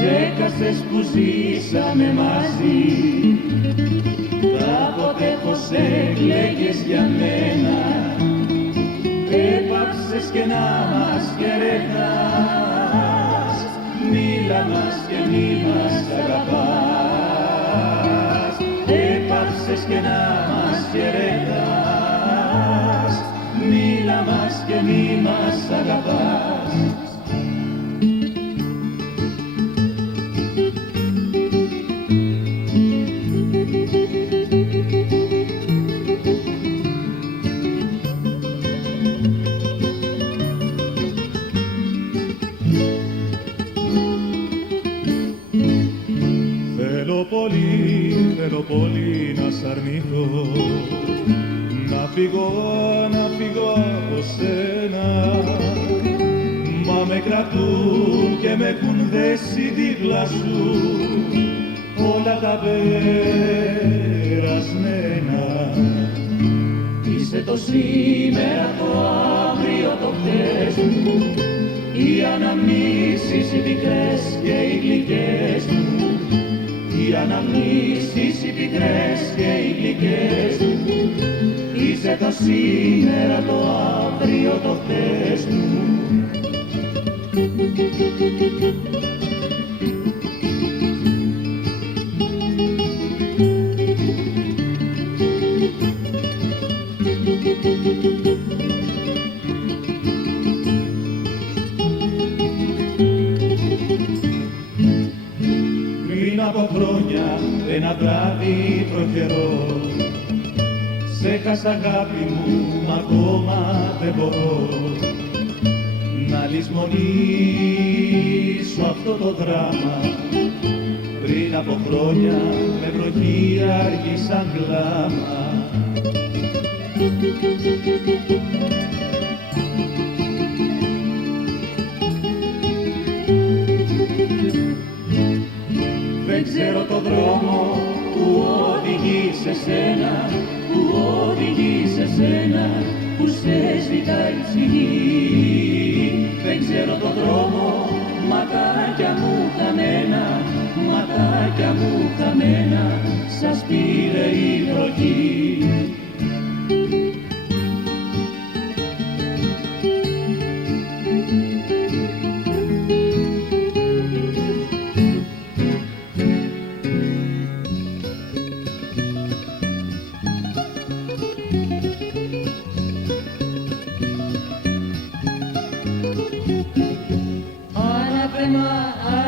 ξέχασες που ζήσαμε μαζί. Κάποτε πως έκλαιγες για μένα, έπαψες και να μας χαιρετάς. Μίλα μας και μη μας αγαπάς, έπαψες και να μας χαιρετάς. Μίλα μας και μη μας αγαπάς. Θέλω πολύ να σ' αρνηθώ, να φύγω από σένα. Μα με κρατούν και με έχουν δέσει δίπλα σου όλα τα περασμένα. Είσαι το σήμερα, το αύριο, το χθες μου, οι αναμνήσεις οι πικρές και οι γλυκές μου. Οι αναμνήσεις οι πικρές και οι γλυκές μου. Είσαι το σήμερα, το αύριο, το χθες μου. Από χρόνια ένα βράδυ προχερό, σε χάσα αγάπη μου, μα ακόμα δεν μπορώ να λησμονήσω αυτό το δράμα. Πριν από χρόνια με βροχή άργησαν κλάμα. Δεν ξέρω το δρόμο που οδηγεί σε σένα, που οδηγεί σε σένα, που σε ζητάει ψυχή. Δεν ξέρω το δρόμο, ματάκια μου χαμένα, ματάκια μου χαμένα, σας πήρε η βροχή.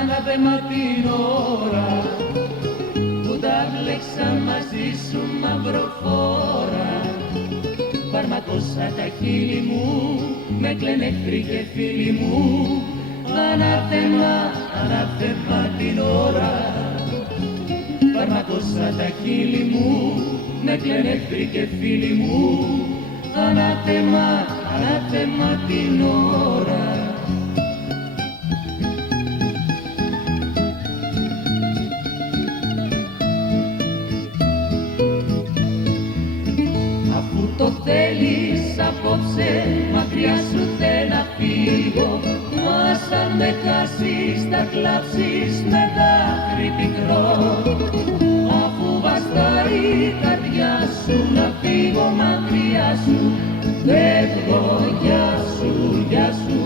Ανάθεμα την ώρα που τα μπλέξα μαζί σου μαυροφόρα. Παρματώσα τα χείλη μου, με κλαίνε εχθροί και φίλοι μου. Ανάθεμα, ανάθεμα την ώρα. Παρματώσα τα χείλη μου, με κλαίνε εχθροί και φίλοι μου. Ανάθεμα, ανάθεμα την ώρα. Το θέλεις απόψε, μακριά σου θέλω να φύγω. Μα σαν με χάσεις θα κλάψεις με δάκρυ πικρό. Αφού βαστάει η καρδιά σου να φύγω μακριά σου, φεύγω, γεια σου, γεια σου.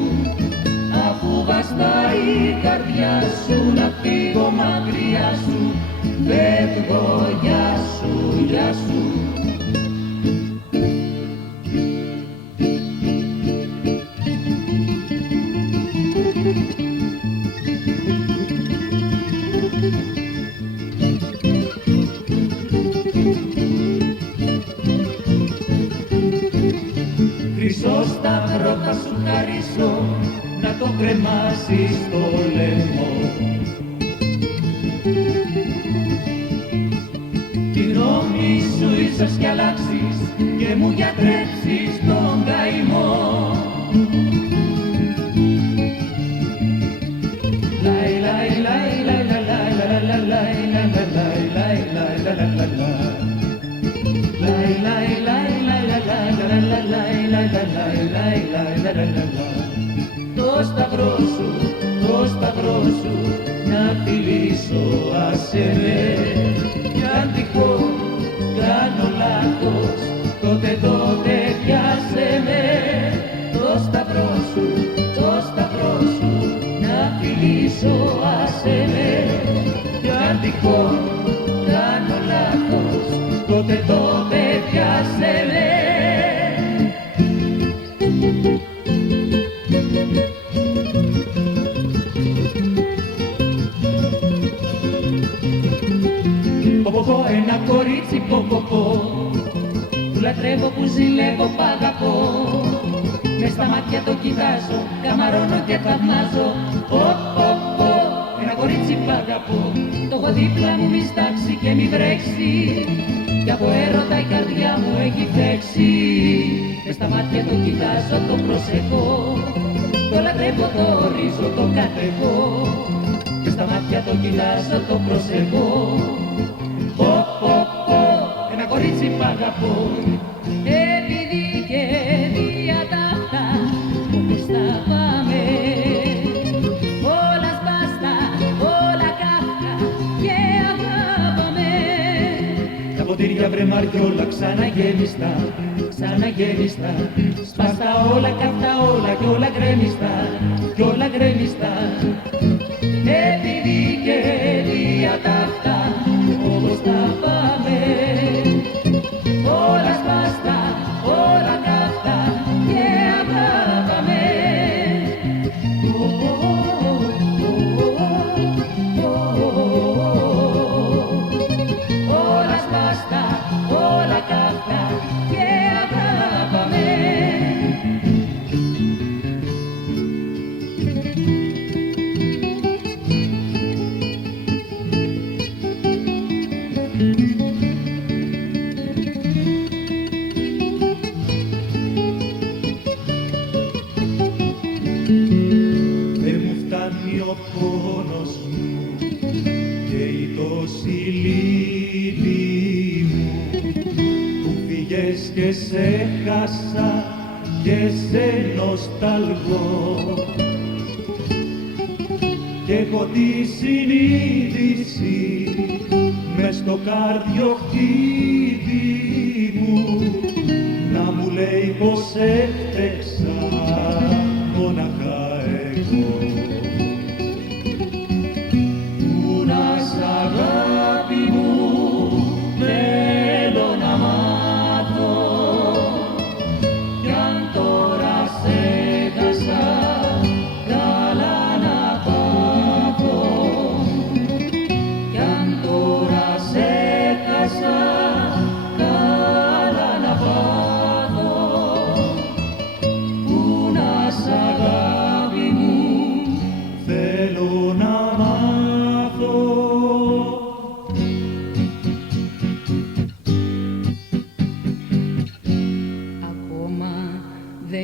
Αφού βαστάει η καρδιά σου να φύγω μακριά σου, φεύγω, γεια σου, γεια σου. Χρυσό σταυρό θα σου χαρίσω, να το κρεμάσεις στο λαιμό. Τη γνώμη σου ίσως κι αλλάξεις και μου γιατρέψεις τον καημό. Λαϊ, λαϊ, λαϊ, λαϊ, λαϊ, λαϊ, λαϊ, λαϊ, λαϊ, λαϊ, το σταυρό σου να φιλήσω, άσε με. Κι αν τυχόν κάνω λάθος, τότε πιάσε με. Το σταυρό σου, να φιλήσω, άσε με. Κι αν τυχόν κάνω λάθος, τότε πιάσε με. Ένα κορίτσι που λατρεύω, που ζηλεύω, π' αγαπώ. Μες στα μάτια το κοιτάζω, καμαρώνω και θαυμάζω. Ένα κορίτσι που αγαπώ, το έχω δίπλα μου μη στάξει και μη βρέξει. Κι από έρωτα η καρδιά μου έχει φέξει. Μες στα μάτια το κοιτάζω, το προσεχώ. Το λατρεύω, το ορίζω, το κατεχώ. Μες στα μάτια το κοιτάζω, το προσεχώ. Ένα κορίτσι που αγαπώ. Επειδή και διατάφτα, όπως θα πάμε, όλα σπάστα, όλα καύτα και αγάπαμε. Τα ποτήρια βρεμάρια όλα ξαναγέμιστα, σπάστα όλα, καυτά όλα κι όλα γκρέμιστα, επειδή και διατάφτα, όπως θα πάμε, όλα σπάστα, όλα καυτά και αγάπαμε. Όλα σπάστα, όλα καυτά και αγάπαμε. Ο πόνος μου και η τόση λύπη μου, που φύγες και σε χάσα και σε νοσταλγώ, και έχω τη συνείδηση μες στο καρδιοχτύπη μου να μου λέει πως έφτεξα μόναχα εγώ.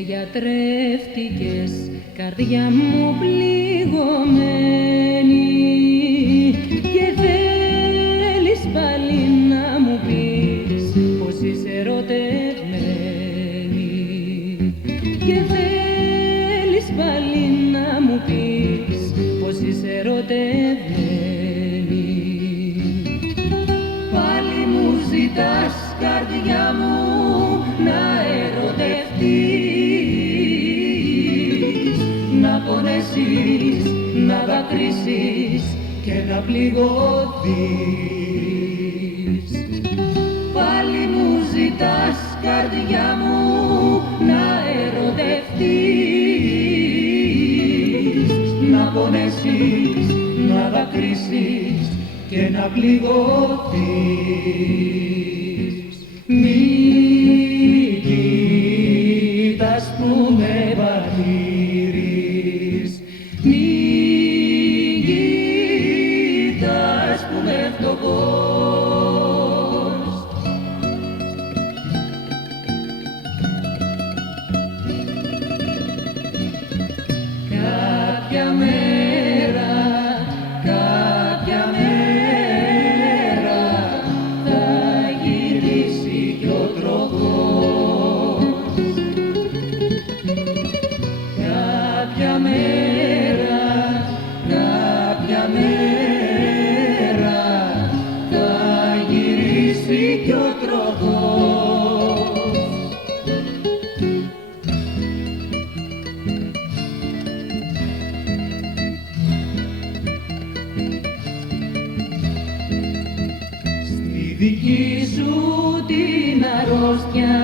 Γιατρεύτηκες, καρδιά μου πληγωμένη, και θέλεις πάλι να μου πεις πως είσαι ερωτευμένη, και θέλεις πάλι να μου πεις πως είσαι ερωτευμένη. Πάλι μου ζητάς, καρδιά μου, να ερωτευτείς, να πονέσεις, να δακρύσεις και να πληγωθείς. Πάλι μου ζητάς, καρδιά μου, να ερωτευτείς, να πονέσεις, να δακρύσεις και να πληγωθείς. Μη κοίτας που με παρατηρείς, μη κοίτας που με φτωχός. Κάποια μέρα θα γυρίσει κι ο τροχός. Κάποια μέρα δική σου την αρρώστια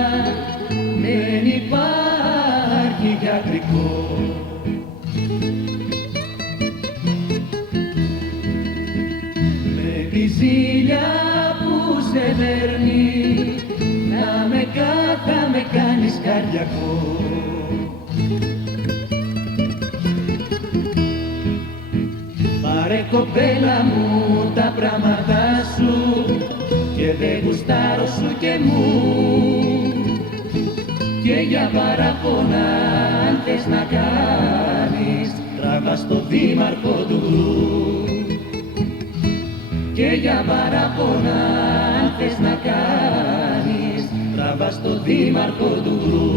δεν υπάρχει γιατρικό. Με τη ζήλια που σε δέρνει θα με κάνεις καρδιακό. Πάρε κοπέλα μου τα πράματα σου και δεν γουστάρω σου και μου, και για παραπονά αν θες να κάνεις τράβα στο δήμαρχο του Γκρου. Και για παραπονά αν θες να κάνεις τράβα στο δήμαρχο του Γκρου.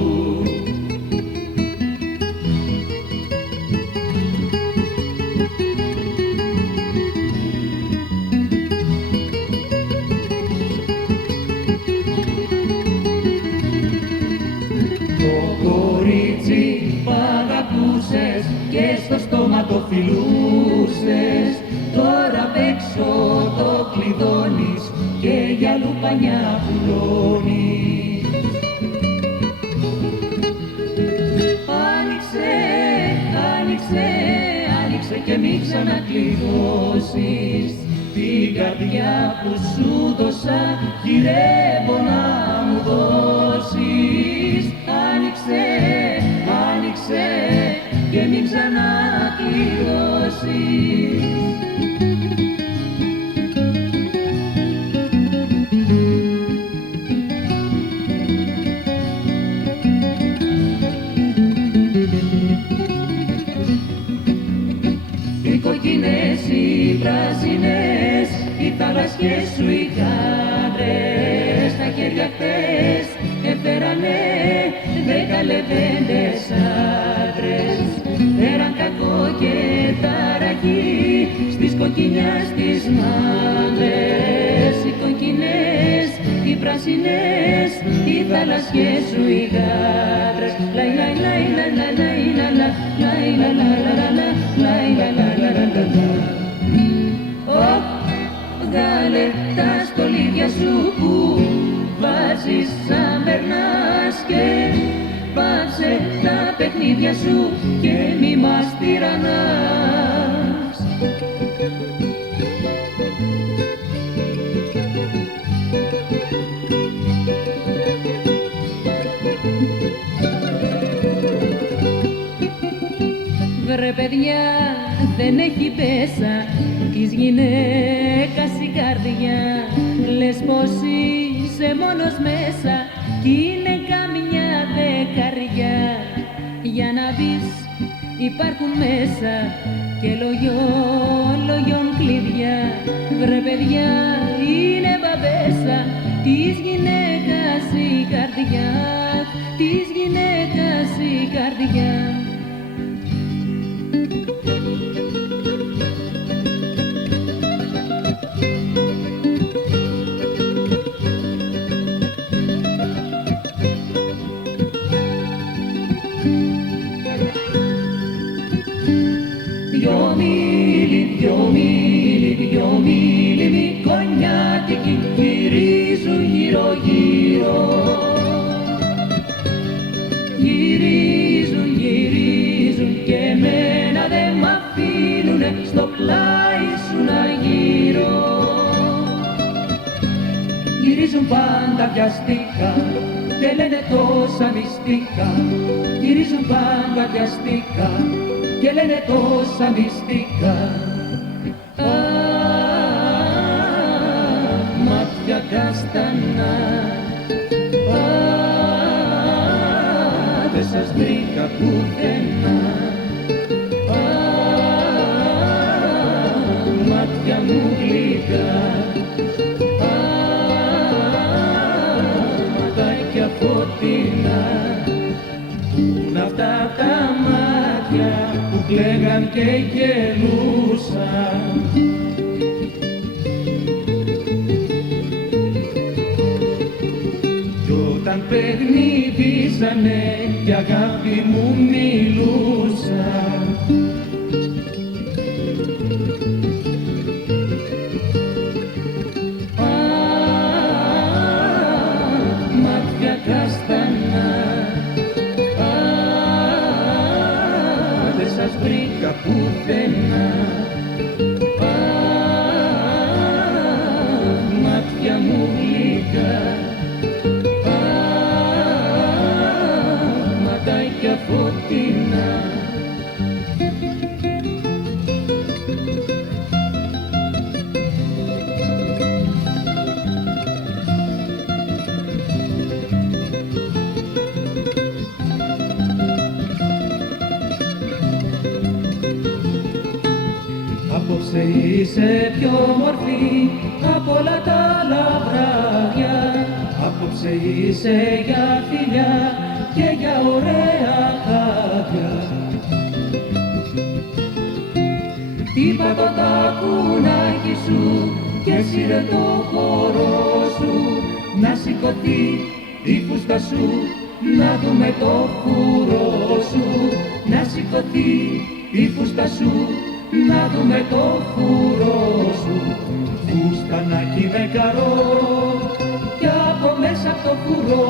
Και στο στόμα το φιλούσες, τώρα απ' έξω το κλειδώνεις και για λουπανιά πουλώνεις. Άνοιξε, άνοιξε, άνοιξε και μη ξανακλειδώσεις την καρδιά που σου δώσα, γυρεύω να μου δώσεις. Άνοιξε, άνοιξε και μην ξανακλειδώσεις. Οι κοκκινές, οι πράσινες, οι θαλασσιές σου οι γάντρες, στα χέρια χθες έφερανε 10 λεβέντες άντρες. Έραν κακό και ταραχή στις κοκκινιάς τις μαύρες. Οι κοκκινές, οι πράσινες, οι θαλασσιές σου οι γάντρες. Λαϊ λαϊ λαϊ λαϊ λαϊ λαϊ λαϊ λαϊ λαϊ. Βγάλε τα στολίδια σου που βάζεις σαν περνάς και πάψε τα παιχνίδια σου και μη μας τυραννάς. Βρε παιδιά, δεν έχει πέσα της γυναίκας η καρδιά. Λες πως είσαι μόνος μέσα κι είναι καμιά δεκαριά. Για να δεις υπάρχουν μέσα και λογιών κλειδιά. Βρε παιδιά, είναι μπαμπέσα της γυναίκας η καρδιά, της γυναίκας η καρδιά. Δυο μίλοι μικονιάτικοι γυρίζουν γύρω-γύρω. Γυρίζουν και εμένα δε μ' αφήνουνε στο πλάι σου να γύρω. Γυρίζουν πάντα βιαστικά και λένε τόσα μυστικά. Γυρίζουν πάντα βιαστικά και λένε τόσα μυστικά. Μάτια καστανά, δεν σας βρήκα πουθενά. Μάτια μου γλυκά, ματάκια φωτεινά. Πού' αυτά τα μάτια που κλαίγαν και γελούσαν. Κι όταν παιχνιδίζανε κι αγάπη μου μιλούσαν. δεν σας βρήκα πουθενά. Μάτια μου γλυκά, ματάκια φωτεινά. Απόψε είσαι πιο όμορφη απ' όλα τα άλλα βράδια. Απόψε είσαι για φιλιά και για ωραία χάδια. Χτύπα τα κουνάκι σου και σύρε το χώρο σου. Να σηκωθεί η φούστα σου, να δούμε το χουρό σου. Να σηκωθεί η φούστα σου, να δούμε το χουρό σου. Φουστανάκι με καρό κι από μέσα απ' το χουρό,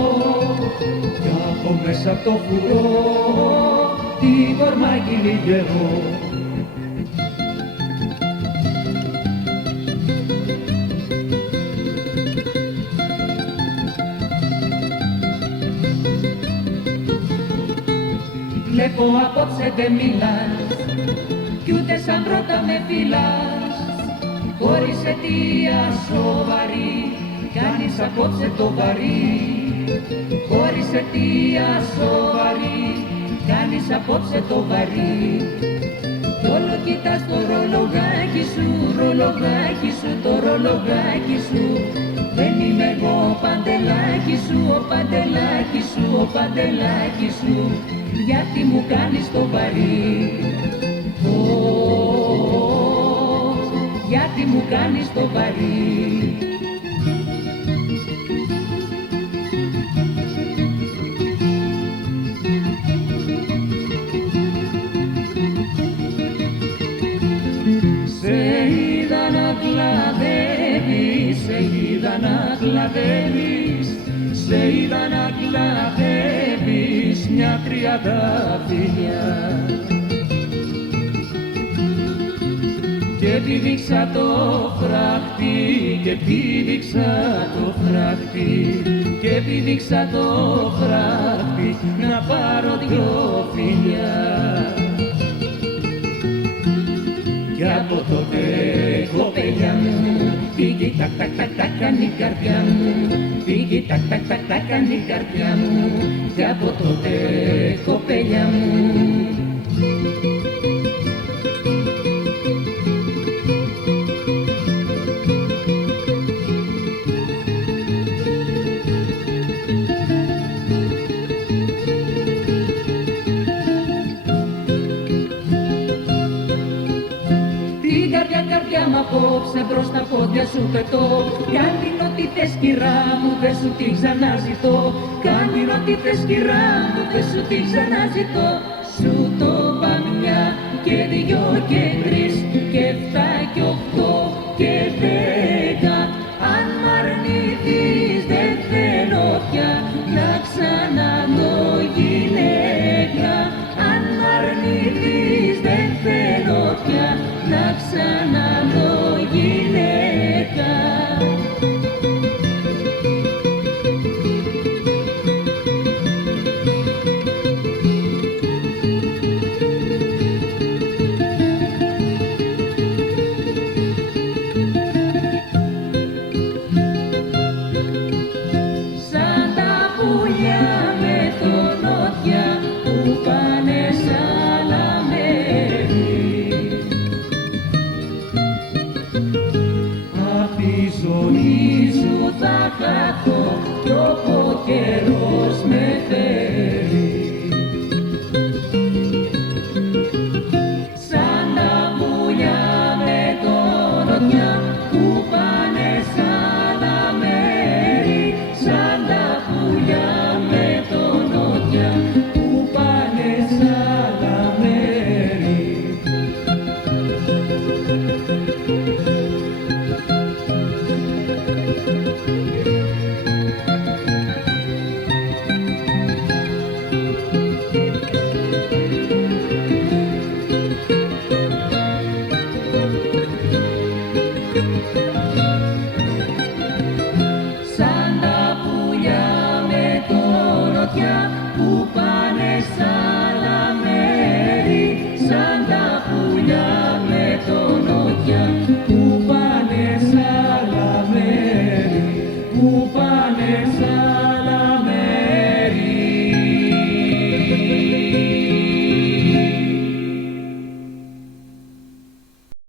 κι από μέσα απ' το χουρό τι κορμάκι λιγερό. Βλέπω απόψε δεν μιλάς κι ούτε σαν πρώτα με φυλάς. Χωρίς αιτία σοβαρή κάνεις απόψε το βαρύ. Χωρίς αιτία σοβαρή κάνεις απόψε το βαρύ. Κι όλο κοιτάς το ρολογάκι σου, ρολογάκι σου, το ρολογάκι σου. Δεν είμαι εγώ ο παντελάκι σου, ο παντελάκι σου, ο παντελάκι σου. Γιατί μου κάνεις το βαρύ, γιατί μου κάνεις το βαρύ. Σε είδα να κλαδεύεις, σε είδα να κλαδεύεις, σε είδα να κλαδεύεις μια τριανταφυλλιά. Και πήδηξα το φράχτη, και πήδηξα το φράχτη, και πήδηξα το φράχτη να πάρω δυο φιλιά. Κι από τότε κοπέλια μου φύγει τακ τακ τακ τακ κάνει η καρδιά μου, φύγει τακ τακ τακ τακ κάνει η καρδιά μου. Κι από τότε κοπέλια μου. Απόψε μπρος τα πόδια σου πετώ. Κάνει ό,τι θες κυρά μου, δεν σου τη ξαναζητώ. Κάνει ό,τι θες κυρά μου, δεν σου τη ξαναζητώ. Σου το παμιά και δυο και τρεις και 7 και 8 και 10. Αν μ' αρνηθείς δεν θέλω πια να ξαναδώ γυναίκα. Αν μ' αρνηθείς δεν θέλω πια να ξαναδώ γυναίκα. Σαν τα πουλιά με το νότια που πάνε σ' άλλα μέρη. μέσα